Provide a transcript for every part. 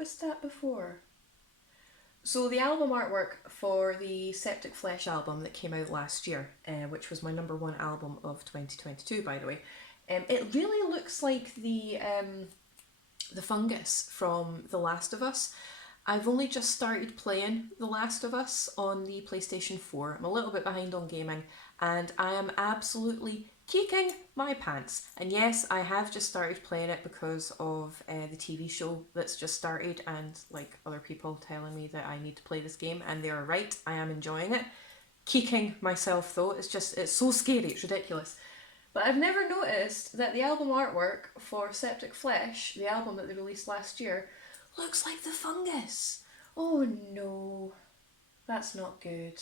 noticed that before. So the album artwork for the Septic Flesh album that came out last year, which was my number one album of 2022, by the way, it really looks like the fungus from The Last of Us. I've only just started playing The Last of Us on the PlayStation 4. I'm a little bit behind on gaming, and I am absolutely kicking my pants. And yes, I have just started playing it because of the TV show that's just started, and like other people telling me that I need to play this game, and they are right, I am enjoying it. Kicking myself though, it's so scary, it's ridiculous. But I've never noticed that the album artwork for Septic Flesh, the album that they released last year, looks like the fungus. Oh no, that's not good.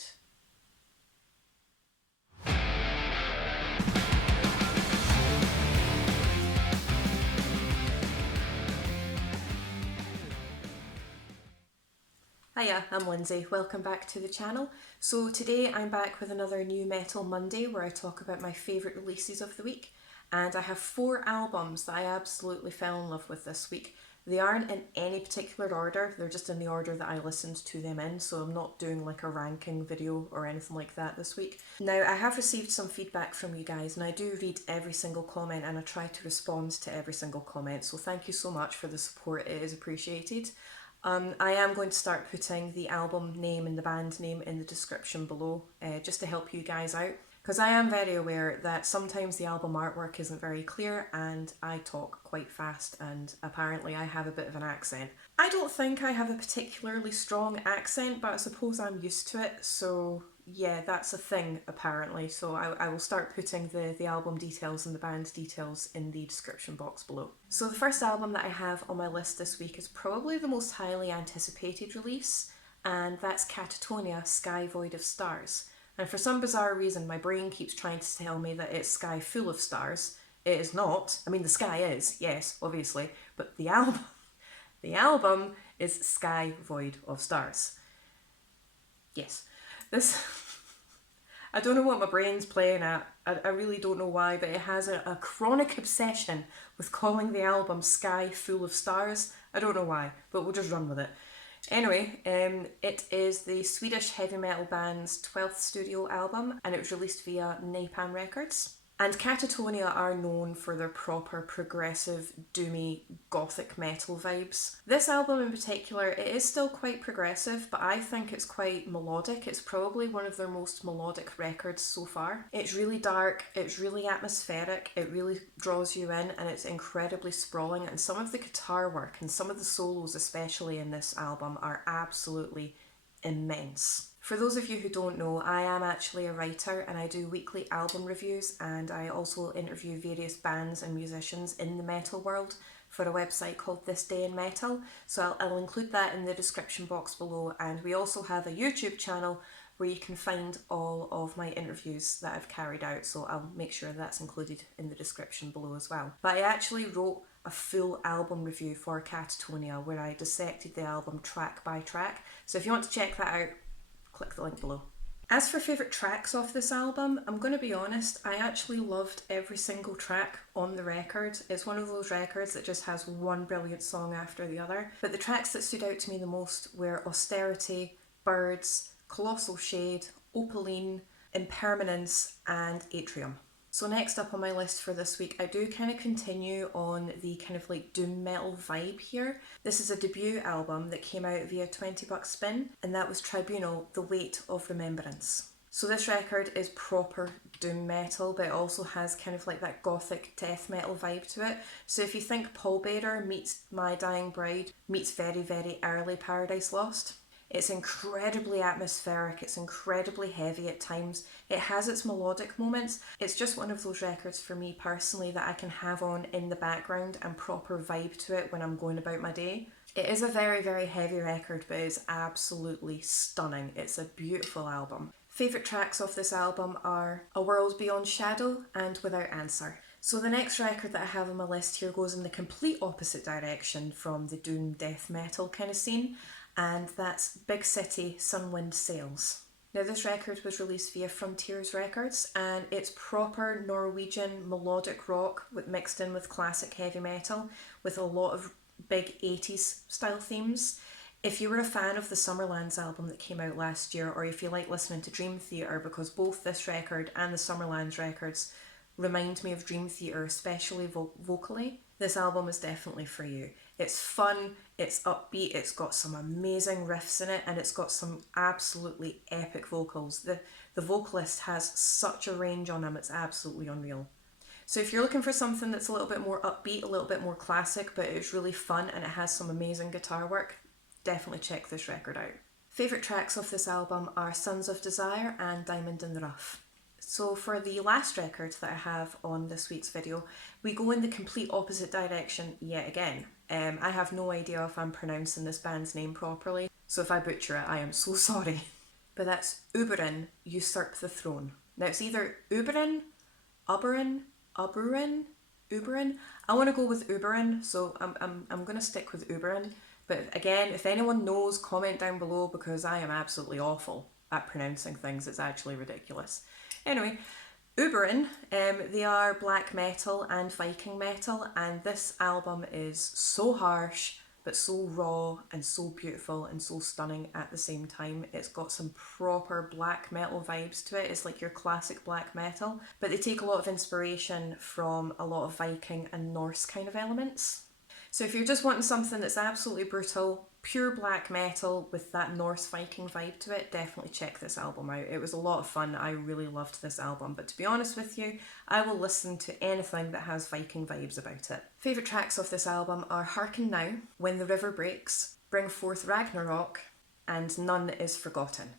Hiya, I'm Lindsay. Welcome back to the channel. So today I'm back with another New Metal Monday where I talk about my favourite releases of the week. And I have 4 albums that I absolutely fell in love with this week. They aren't in any particular order, they're just in the order that I listened to them in, so I'm not doing like a ranking video or anything like that this week. Now, I have received some feedback from you guys, and I do read every single comment and I try to respond to every single comment, so thank you so much for the support, it is appreciated. I am going to start putting the album name and the band name in the description below, just to help you guys out. Because I am very aware that sometimes the album artwork isn't very clear and I talk quite fast, and apparently I have a bit of an accent. I don't think I have a particularly strong accent, but I suppose I'm used to it, so yeah, that's a thing apparently. So I will start putting the album details and the band details in the description box below. So the first album that I have on my list this week is probably the most highly anticipated release, and that's Catatonia, Sky Void of Stars. And for some bizarre reason, my brain keeps trying to tell me that it's sky full of stars. It is not. I mean, the sky is, yes, obviously, but the album is Sky Void of Stars. Yes. This, I don't know what my brain's playing at. I really don't know why, but it has a chronic obsession with calling the album Sky Full of Stars. I don't know why, but we'll just run with it. Anyway, it is the Swedish heavy metal band's 12th studio album, and it was released via Napalm Records. And Catatonia are known for their proper progressive, doomy, gothic metal vibes. This album in particular, it is still quite progressive, but I think it's quite melodic. It's probably one of their most melodic records so far. It's really dark, it's really atmospheric, it really draws you in, and it's incredibly sprawling, and some of the guitar work and some of the solos especially in this album are absolutely immense. For those of you who don't know, I am actually a writer and I do weekly album reviews, and I also interview various bands and musicians in the metal world for a website called This Day in Metal, so I'll include that in the description box below. And we also have a YouTube channel where you can find all of my interviews that I've carried out, so I'll make sure that's included in the description below as well. But I actually wrote a full album review for Catatonia where I dissected the album track by track, so if you want to check that out, click the link below. As for favourite tracks off this album, I'm going to be honest, I actually loved every single track on the record. It's one of those records that just has one brilliant song after the other. But the tracks that stood out to me the most were Austerity, Birds, Colossal Shade, Opaline, Impermanence and Atrium. So next up on my list for this week, I do kind of continue on the kind of like doom metal vibe here. This is a debut album that came out via 20 Buck Spin, and that was Tribunal, The Weight of Remembrance. So this record is proper doom metal, but it also has kind of like that gothic death metal vibe to it. So if you think Pallbearer meets My Dying Bride meets very, very early Paradise Lost, it's incredibly atmospheric, it's incredibly heavy at times, it has its melodic moments. It's just one of those records for me personally that I can have on in the background and proper vibe to it when I'm going about my day. It is a very, very heavy record, but it's absolutely stunning. It's a beautiful album. Favourite tracks off this album are A World Beyond Shadow and Without Answer. So the next record that I have on my list here goes in the complete opposite direction from the doom death metal kind of scene, and that's Big City, Sunwind Sails. Now this record was released via Frontiers Records, and it's proper Norwegian melodic rock mixed in with classic heavy metal with a lot of big 80s style themes. If you were a fan of the Summerlands album that came out last year, or if you like listening to Dream Theater, because both this record and the Summerlands records remind me of Dream Theater, especially vocally, this album is definitely for you. It's fun, it's upbeat, it's got some amazing riffs in it, and it's got some absolutely epic vocals. The vocalist has such a range on him, it's absolutely unreal. So if you're looking for something that's a little bit more upbeat, a little bit more classic, but it's really fun and it has some amazing guitar work, definitely check this record out. Favourite tracks of this album are Sons of Desire and Diamond in the Rough. So for the last record that I have on this week's video, we go in the complete opposite direction yet again. I have no idea if I'm pronouncing this band's name properly, so if I butcher it, I am so sorry. But that's Uburen, Usurp the Throne. Now it's either Uburen, Uburen, Uburen. I want to go with Uburen, so I'm going to stick with Uburen. But again, if anyone knows, comment down below, because I am absolutely awful at pronouncing things. It's actually ridiculous. Anyway, Uburen, they are black metal and Viking metal, and this album is so harsh, but so raw and so beautiful and so stunning at the same time. It's got some proper black metal vibes to it. It's like your classic black metal, but they take a lot of inspiration from a lot of Viking and Norse kind of elements. So if you're just wanting something that's absolutely brutal, pure black metal with that Norse Viking vibe to it, definitely check this album out. It was a lot of fun. I really loved this album, but to be honest with you, I will listen to anything that has Viking vibes about it. Favourite tracks of this album are Hearken Now, When the River Breaks, Bring Forth Ragnarok, and None is Forgotten.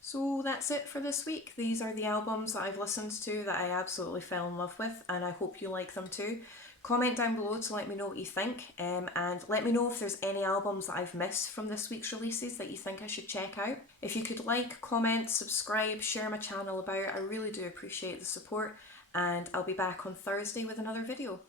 So that's it for this week. These are the albums that I've listened to that I absolutely fell in love with, and I hope you like them too. Comment down below to let me know what you think, and let me know if there's any albums that I've missed from this week's releases that you think I should check out. If you could like, comment, subscribe, share my channel about, I really do appreciate the support, and I'll be back on Thursday with another video.